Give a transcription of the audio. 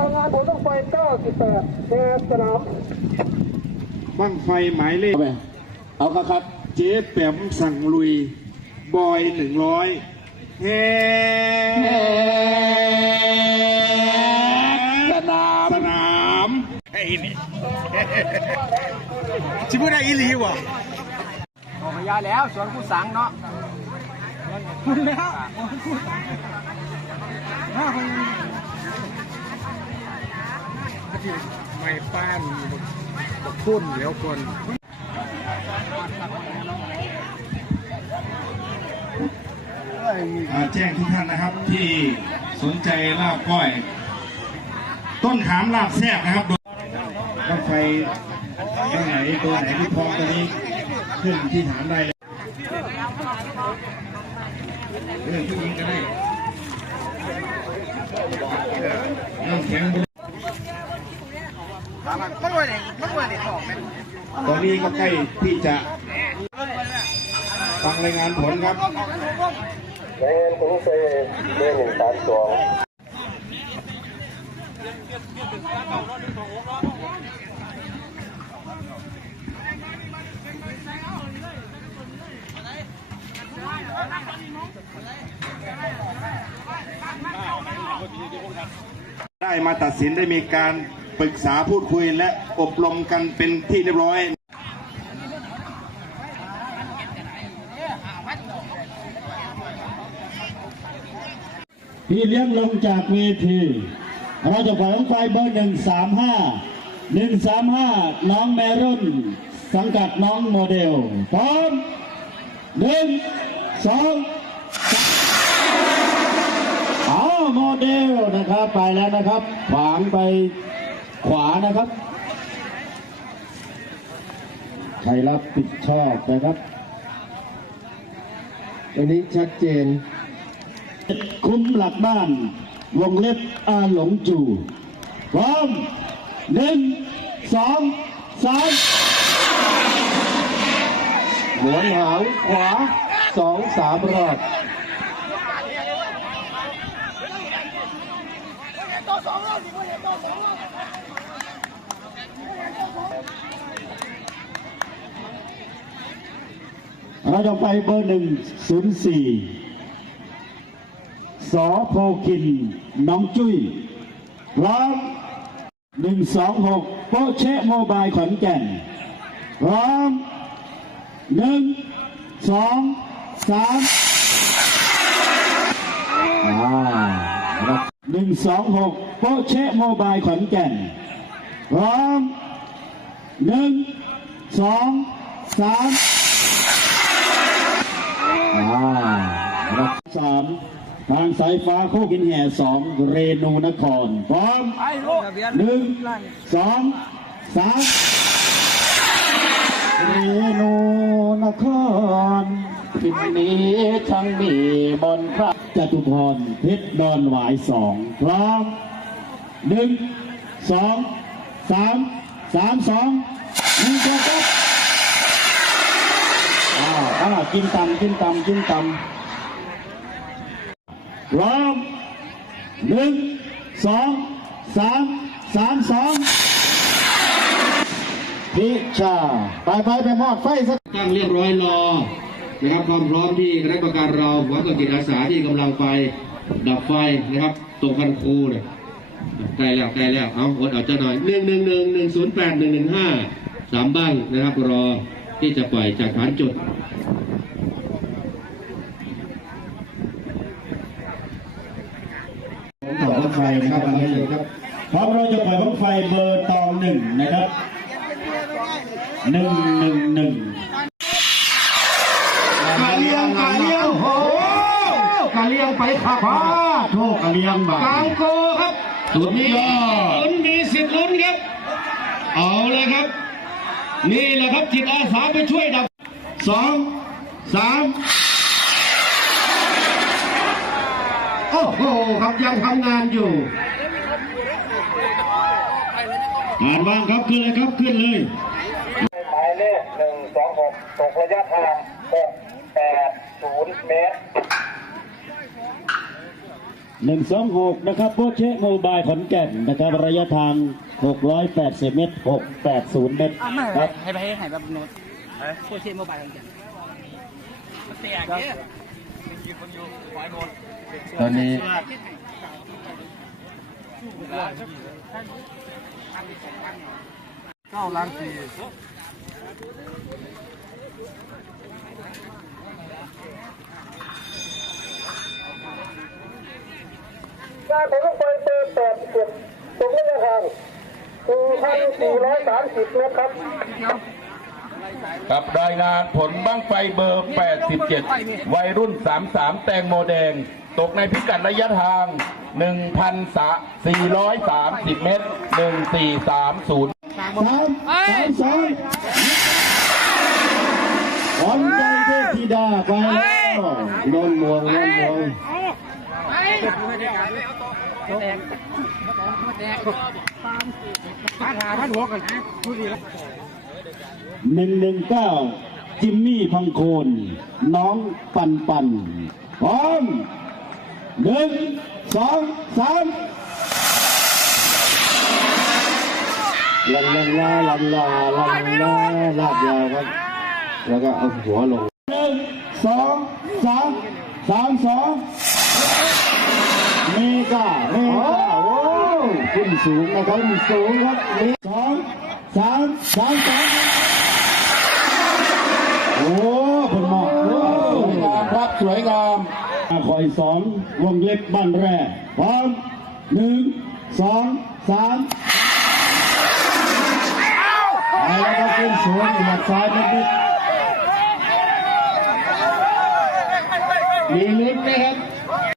านผมต้องไฟ 98แนวสนามบ้างไฟหมายเลขเอาไปเอาครับครับ เจ๊แปมสั่งลุย บอยหนึ่งร้อยแฮสนามสนามไอ้นี่ชิบุได้อีหลีวะออกมายาแล้วสวนผู้สังเนาะไม่ป้านบักพุ่นเดี๋ยวคนแจ้งทุกท่านนะครับที่สนใจลาบก้อย ต้นขามลาบแซ่บนะครับถ้าใครตัวไหนตัวไหนที่พร้อมตัวนี้ขึ้นที่ฐานได้เลยเรื่องผู้หญิงก็ได้เรื่อง แข็งบุญตอนนี้ก็ใกล้ที่จะฟังรายงานผลครับเรียนถึงเซเรียนหนึ่งสามสองได้มาตัดสินได้มีการ ปรึกษาพูดคุยและอบรมกันเป็นที่เรียบร้อยพี่เลี้ยงลงจากเวทีเราจะปล่อยของไฟเบอร์หนึ่งสามห้าหนึ่งสามห้าน้องแมรุ่น สังกัดน้องโมเดลพร้อมหนึ่งสองสามอ๋อโมเดลนะครับไปแล้วนะครับขวางไป ขวานะครับใครรับผิดชอบนะครับอันนี้ชัดเจน คุ้มหลักบ้าน วงเล็บอาหลงจูพร้อมหนึ่งสองสามหมุนหางขวาสองสามรอบเราจะไปเบอร์หนึ่งศูนย์สี่สอโพกิน น้องจุ้ยพร้อมหนึ่งสองหกโปเชะโมบายขอนแก่นพร้อมหนึ่งสองสามหนึ่งสองหกโปเชะโมบายขอนแก่นพร้อมหนึ่งสองสาม รับสามทางสายฟ้าโคกินแห่สองเรนูนครพร้อมไปลูกหนึ่งสองสามเรนูนครทิศนี้ทั้งมีมนต์พระจตุพรเพชรดอนหวายสองพร้อมหนึ่งสองสามสามสองหนึ่งสองครับอ้าวอ้าว กินตำกินตำกินตำร้อมหนึ่งสองสามสามสองพิชาไปไปไปมอดไฟสักตั้งเรียบร้อยรอนะครับความพร้อมที่คณะกรรมการเราพร้อมกับจิตอาสาที่กำลังไปดับไฟนะครับตรงคันคูเนี่ยใกล้แล้วใกล้แล้วเอาอดเอาเจ้าหน่อยหนึ่งหนึ่งหนึ่งหนึ่งศูนย์แปดหนึ่งหนึ่งห้าสามบ้างนะครับรอ ที่จะปล่อยจากฐานจุดต่อบังไฟนะครับมาเลยครับพร้อมเราจะปล่อยบังไฟเบอร์ตองหนึ่งนะครับหนึ่งหนึ่งหนึ่งกาเลียงกาเลียงโอ้กาเลียงไปขับฟ้าโทษกะเลียงบากลางโกครับสุดยอดลุ้นมีสิทธิ์ลุ้นครับ เอาเลยครับ นี่แหละครับจิตอาสาไปช่วยดับสองสามโอ้โหครับยังทำงานอยู่ผ่านวางครับขึ้นเลยครับขึ้นเลยหมายเลขหนึ่งสองหกตกระยะทางหกแปดศูนย์เมตร 126 นะครับโบเชโมบายขอนแก่นนะครับระยะทาง 680 เมตร 680 เมตรอะไม่ครับให้ไปให้ให้แบบโน้ตโคเชโมบายของแกเสียเยอะตอนนี้เก้าล้านสี่ งานของรถไฟเบอร์แปดสิบตรงระยะทางหนึ่งพันสี่ร้อยสามสิบเมตรครับกับรายงานผลบ้างไฟเบอร์ 87 วัยรุ่น 33 แตงโมแดง ตกในพิกัดระยะทาง 1,430 เมตร 1430สามสามสองขวัญใจเทพธิดาไปแล้วนนมวงนนมวง หนึ่งหนึ่งเก้าจิมมี่พังโคน น้องปันปันพร้อมหนึ่งสองสามลันลันลาลันลาลันลาลาดยาวครับ แล้วก็เอาหัวลงหนึ่งสองสามสามสอง เมกาเมกาโอ้ขึ้นสูงนะครับขึ้นสูงครับสองสามสามสองโอ้เป็นหมอกโอ้สวยงามครับสวยงามคอยสองวงเล็บบ้านแรกพร้อมหนึ่งสองสามไปแล้วก็ขึ้นสูงหลักซ้ายนิดๆมีลุ้นนะครับ